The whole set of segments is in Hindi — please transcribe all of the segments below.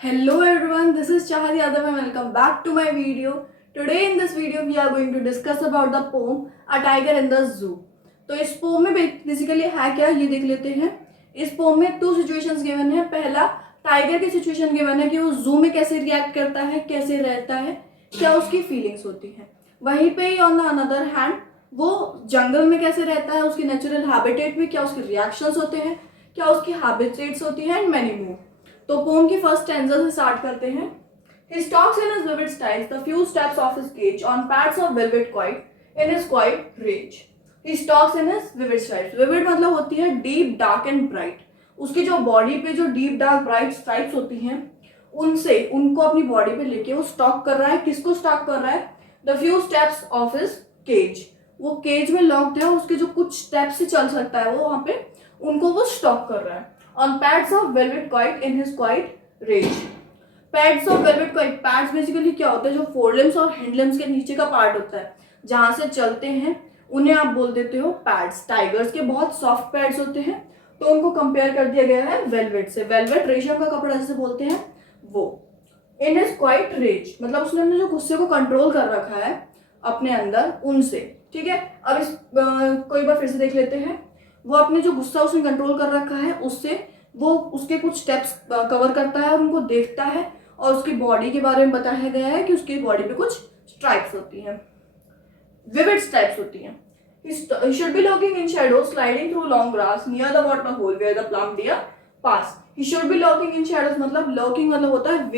Hello everyone, this is Chahat Yadav and welcome back to my video. Today in this video we are going to discuss about the poem A Tiger in the Zoo. तो इस पोम में बेसिकली है क्या ये देख लेते हैं. इस पोम में 2 सिचुएशंस गिवन है. पहला टाइगर की सिचुएशन गिवन है कि वो जू में कैसे रिएक्ट करता है, कैसे रहता है, क्या उसकी फीलिंग्स होती हैं. वहीं पे ही ऑन द अनदर हैंड वो जंगल में कैसे रहता है, उसके नेचुरल हैबिटेट में क्या उसके रिएक्शंस होते हैं, क्या उसकी हैबिटेट्स होती हैं एंड मैनी मोर. तो पोम की फर्स्ट स्टैंजा से स्टार्ट करते हैं. He stalks in his vivid styles the few steps of his cage on pads of velvet quiet in his quiet rage. He stalks in his vivid styles. Vivid मतलब होती है deep, dark and bright. उसकी जो बॉडी पे जो deep, dark, bright stripes होती हैं उनसे उनको अपनी बॉडी पे लेके वो स्टॉक कर रहा है. किसको स्टॉक कर रहा है? The few steps of his cage. वो केज में लॉक्ड है, उसके जो कुछ स्टेप्स से चल सकता है वो वहां पे उनको वो स्टॉक कर रहा है. On pads of velvet quiet in his quiet rage. Pads of velvet quiet. Pads basically क्या होता है? जो फोरलिम्स और हिंडलिम्स के नीचे का पार्ट होता है जहां से चलते हैं उन्हें आप बोल देते हो पैड्स. टाइगर्स के बहुत सॉफ्ट पैड्स होते हैं तो उनको कंपेयर कर दिया गया है वेलवेट से. वेलवेट रेशम का कपड़ा जिसे बोलते हैं वो. इन हिज क्वाइट रेज मतलब उसने अपने जो गुस्से को कंट्रोल कर रखा है अपने अंदर उनसे. ठीक है, अब इस कोई बार फिर से देख लेते हैं. वो अपने जो गुस्सा उसने कंट्रोल कर रखा है उससे वो उसके कुछ स्टेप्स कवर करता है और उनको देखता है और उसकी बॉडी के बारे में बताया गया है कि उसकी बॉडी पे कुछ स्ट्राइप्स होती हैं, विविड स्ट्राइप्स होती हैं. He should be lurking in shadows, sliding through long grass near the water hole where the plum deer pass. He should be lurking in shadows मतलब lurking मतलब होता है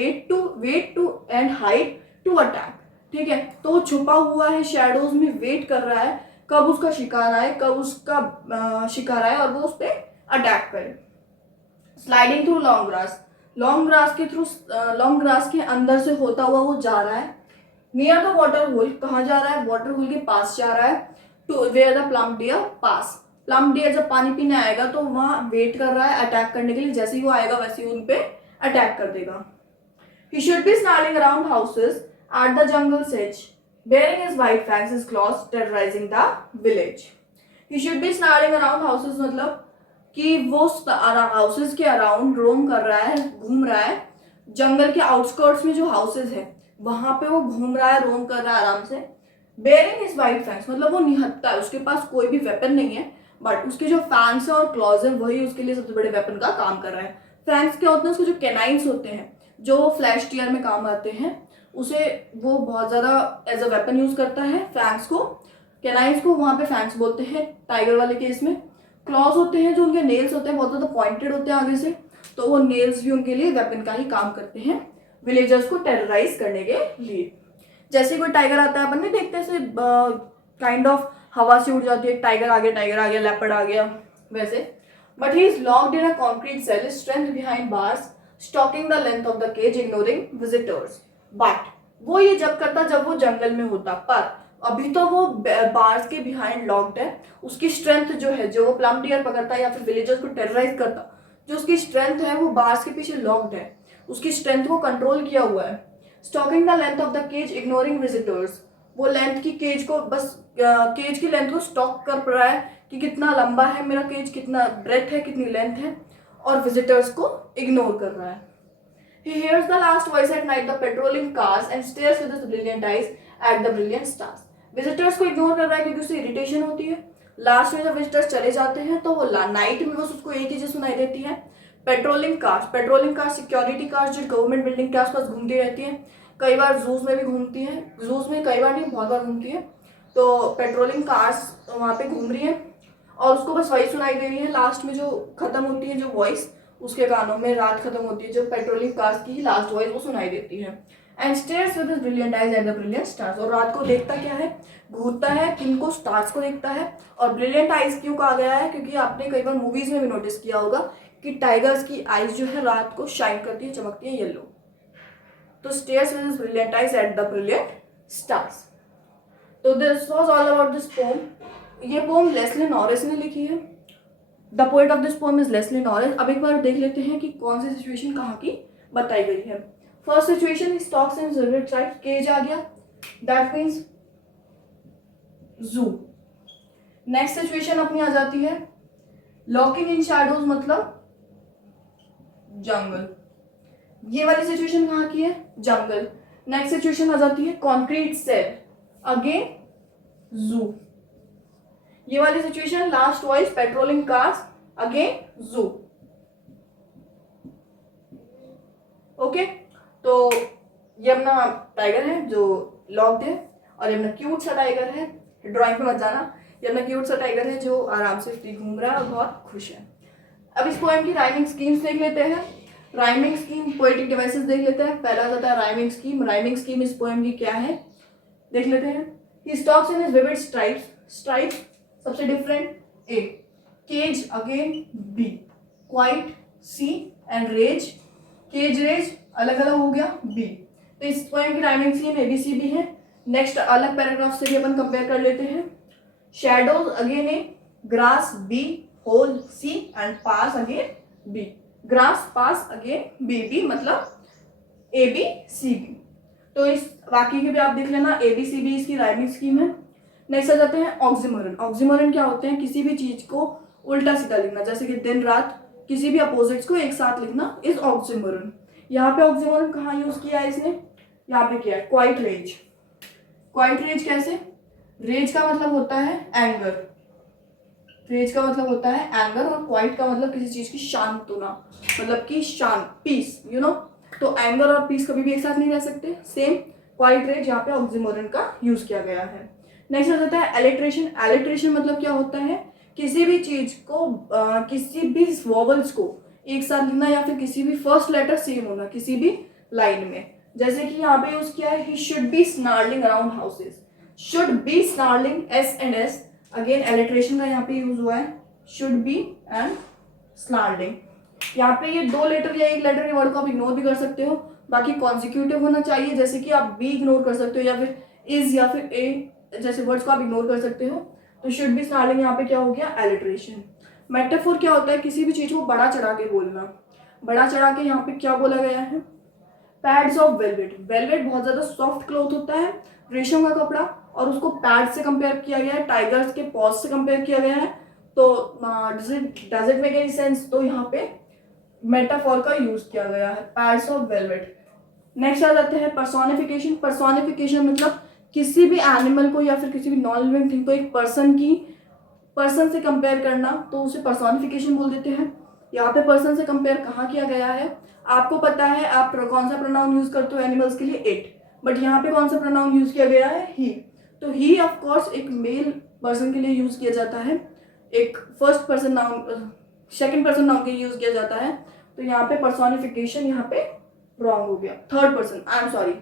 wait to and hide to attack. ठीक है, तो वो छुपा हुआ है शेडोज में, वेट कर रहा है कब उसका शिकार आए, कब उसका शिकार आए और वो उस पर अटैक करे. Sliding through long grass. Long grass के थ्रू लॉन्ग ग्रास के अंदर से होता हुआ वो जा रहा है. Near the water hole. कहाँ जा रहा है? वाटर होल के पास जा रहा है. To where the plum deer pass. Plum deer जब पानी पीने आएगा तो वहां वेट कर रहा है अटैक करने के लिए. जैसे ही वो आएगा वैसे ही उन पे अटैक कर देगा. He should be snarling around houses at the jungle's edge, bearing his white fangs, his claws, terrorizing the village. He should be snarling around houses मतलब कि वो हाउसेस के अराउंड रोम कर रहा है, घूम रहा है. जंगल के आउटस्कर्ट्स में जो हाउसेस है वहां पे वो घूम रहा है, रोम कर रहा है आराम से. बेयरिंग हिज वाइट फैंग्स मतलब वो निहत्ता है, उसके पास कोई भी वेपन नहीं है बट उसके जो फैंग्स है और क्लॉज है वही उसके लिए सबसे बड़े वेपन का काम कर रहा है. फैंग्स क्या होते हैं? उसके जो कैनाइन्स होते हैं जो फ्लैश टीयर में काम आते हैं उसे वो बहुत ज़्यादा एज अ वेपन यूज करता है. फैंग्स को, कैनाइन्स को वहाँ पे फैंग्स बोलते हैं टाइगर वाले केस में. क्लॉज होते हैं जो उनके नेल्स होते हैं बहुत ज़्यादा पॉइंटेड होते हैं आगे से, तो वो नेल्स भी उनके लिए वेपन का ही काम करते हैं विलेजर्स को टेरराइज करने के लिए. जैसे कोई टाइगर आता है अपन नहीं देखते ऐसे काइंड ऑफ हवा से उड़ जाती है, टाइगर आ गया, लेपर्ड आ गया वैसे. But he is locked in a concrete cell, strength behind bars, stalking the length of the cage, ignoring visitors. But वो ये जब करता जब वो जंगल में होता, पर अभी तो वो बार्स के बिहाइंड लॉक्ड है. उसकी स्ट्रेंथ जो है, जो वो प्लम डियर पकड़ता है या फिर विलेजर्स को टेरराइज करता, जो उसकी स्ट्रेंथ है वो बार्स के पीछे लॉक्ड है. उसकी स्ट्रेंथ को कंट्रोल किया हुआ है. Stalking the length of the cage, ignoring visitors. वो लेंथ की केज को बस केज की लेंथ को स्टॉक कर रहा है कि कितना लंबा है मेरा केज, कितना ब्रेथ है, कितनी लेंथ है, और विजिटर्स को इग्नोर कर रहा है. He hears the last voice at night, the patrolling cars, and stares with his brilliant eyes at the brilliant stars. Visitors को इग्नोर कर रहा है क्योंकि उसे इरिटेशन होती है. लास्ट में जब विजिटर्स चले जाते हैं तो वो नाइट में बस उसको एक ही चीज सुनाई देती है, पेट्रोलिंग कार्स, सिक्योरिटी कार्स जो गवर्नमेंट बिल्डिंग के आसपास घूमती रहती हैं. कई बार जूस में भी घूमती हैं, जूस में कई बार नहीं बहुत बार घूमती है. तो पेट्रोलिंग कार्स वहाँ पे घूम रही है और उसको बस वही सुनाई दे रही है. लास्ट में जो खत्म होती है जो वॉइस उसके कानों में, रात खत्म होती है, जो पेट्रोलिंग कार्स की लास्ट वॉइस वो सुनाई देती है. And stairs with his brilliant eyes at the brilliant stars. और रात को देखता क्या है? घूरता है किनको? स्टार्स को देखता है. और ब्रिलियंट आइज क्यों कहा गया है? क्योंकि आपने कई बार मूवीज में भी नोटिस किया होगा कि टाइगर्स की आइज जो है रात को शाइन करती है, चमकती है येलो. तो stares with his brilliant eyes at the brilliant stars. तो this was all about this poem. ये पोम लेस्ली नॉरिस ने लिखी है. The poet of this poem is Leslie Norris. अब एक बार देख लेते हैं कि कौन सी सिचुएशन कहाँ की बताई गई है. फर्स्ट सिचुएशन स्टॉक्स एंड जिल्वेट ट्राइब, केज आ गया, that means zoo. Next situation अपनी आ जाती है लॉकिंग इन शैडोज मतलब जंगल. ये वाली सिचुएशन कहाँ की है? जंगल। नेक्स्ट सिचुएशन आ जाती है कॉन्क्रीट सेल, अगेन जू। ये वाली situation last wise patrolling cars, again जू। ओके, तो ये अपना टाइगर है जो लॉक्ड है, और ये अपना क्यूट सा टाइगर है, ड्राइंग में मत जाना, ये अपना क्यूट सा टाइगर है जो आराम से फ्री घूम रहा है और बहुत खुश है। अब इस पोएम की राइमिंग स्कीम्स देख लेते हैं। राइमिंग स्कीम, पोएटिक डिवाइसेस देख लेते हैं। पहला आता है राइमिंग स्कीम। राइमिंग स्कीम इस पोएम की क्या है देख लेते हैं। He stalks in his vivid stripes. Stripes सबसे different, A cage, again B quiet, C and rage. Cage rage अलग अलग हो गया, बी। तो इस पोएम की राइमिंग स्कीम एबीसीबी है। नेक्स्ट अलग पैराग्राफ से भी अपन कंपेयर कर लेते हैं। Shadows again A, grass B, hole C and pass again B. Grass pass again B, B मतलब ए बी सी बी। तो इस बाकी के भी आप देख लेना, ए बी सी बी इसकी राइमिंग स्कीम है। नेक्स्ट आ जाते हैं ऑक्सीमोरन। ऑक्सीमोरन क्या होते हैं? किसी भी चीज को उल्टा सीधा लिखना, जैसे कि दिन रात, किसी भी अपोजिट्स को एक साथ लिखना इज ऑक्सीमोरन। यहाँ पे ऑक्सीमोरन कहाँ यूज किया है इसने? यहाँ पे किया है क्वाइट रेज। क्वाइट रेज कैसे? रेज का मतलब होता है एंगर, रेज का मतलब होता है एंगर, और क्वाइट का मतलब किसी चीज की शांत होना, मतलब कि शांत, पीस, यू नो। तो एंगर और पीस कभी भी एक साथ नहीं रह सकते। सेम क्वाइट रेज यहाँ पे ऑक्सीमोरन का यूज किया गया है। नेक्स्ट आ जाता है एलिट्रेशन। एलिट्रेशन मतलब क्या होता है? किसी भी चीज को किसी भी वॉवल्स को एक साथ लिखना, या फिर किसी भी फर्स्ट लेटर सेम होना किसी भी लाइन में। जैसे कि यहाँ पे यूज किया है he should be snarling around houses. Should be snarling, S and S, again alliteration का यहाँ पे यूज हुआ है, शुड बी एंड स्नार्लिंग। यहाँ पे ये दो लेटर या एक लेटर के वर्ड को आप इग्नोर भी कर सकते हो, बाकी कॉन्सिक्यूटिव होना चाहिए, जैसे कि आप बी इग्नोर कर सकते हो, या फिर इज या फिर ए जैसे वर्ड्स को आप इग्नोर कर सकते हो। तो शुड बी स्नार्लिंग यहाँ पे क्या हो गया? एलिट्रेशन। मेटाफोर क्या होता है? किसी भी चीज को बड़ा चढ़ा के बोलना। बड़ा चढ़ा के यहाँ पे क्या बोला गया है? Pads of velvet. वेलवेट बहुत ज्यादा सॉफ्ट क्लॉथ होता है, रेशम का कपड़ा, और उसको पैड से कंपेयर किया गया है, टाइगर्स के पॉज से कंपेयर किया गया है। तो does it make any sense? तो यहाँ पे मेटाफोर का यूज किया गया है, पैड्स ऑफ वेलवेट। नेक्स्ट आ जाते हैं पर्सोनिफिकेशन। पर्सोनिफिकेशन मतलब किसी भी एनिमल को या फिर किसी भी नॉन लिविंग थिंग को एक पर्सन से कंपेयर करना, तो उसे पर्सोनिफिकेशन बोल देते हैं। यहाँ पे पर्सन से कंपेयर कहाँ किया गया है? आपको पता है आप कौन सा प्रोनाउन यूज करते हो एनिमल्स के लिए? इट। बट यहाँ पे कौन सा प्रोनाउन यूज किया गया है? ही। तो ही ऑफ कोर्स एक मेल पर्सन के लिए यूज किया जाता है, एक first person noun, second person noun के लिए यूज किया जाता है। तो यहाँ पे पर्सोनिफिकेशन यहाँ पे रॉन्ग हो गया, third person, I am sorry,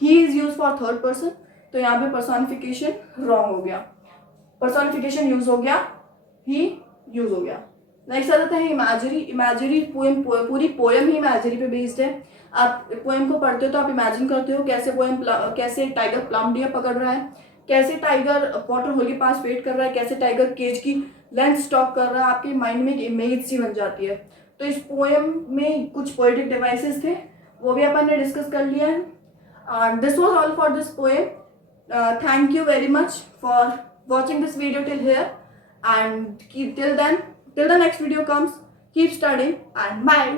he is use for third person, तो यहाँ पे पर्सोनिफिकेशन रॉन्ग हो गया, पर्सोनिफिकेशन यूज हो गया, ही यूज हो गया। नेक्स्ट आ जाता है इमेजरी। इमेजरी पोएम, पूरी पोएम ही इमेजरी पे बेस्ड है। आप पोएम को पढ़ते हो तो आप इमेजिन करते हो कैसे कैसे टाइगर प्लम डियर पकड़ रहा है, कैसे टाइगर वाटर होल के पास वेट कर रहा है, कैसे टाइगर केज की लेंथ स्टॉक कर रहा है, आपके माइंड में एक इमेज सी बन जाती है। तो इस पोएम में कुछ पोएटिक डिवाइसेस थे, वो भी अपन ने डिस्कस कर लिया है। This was all for this poem. Thank you very much for watching this video till here, and till the next video comes, keep studying and bye.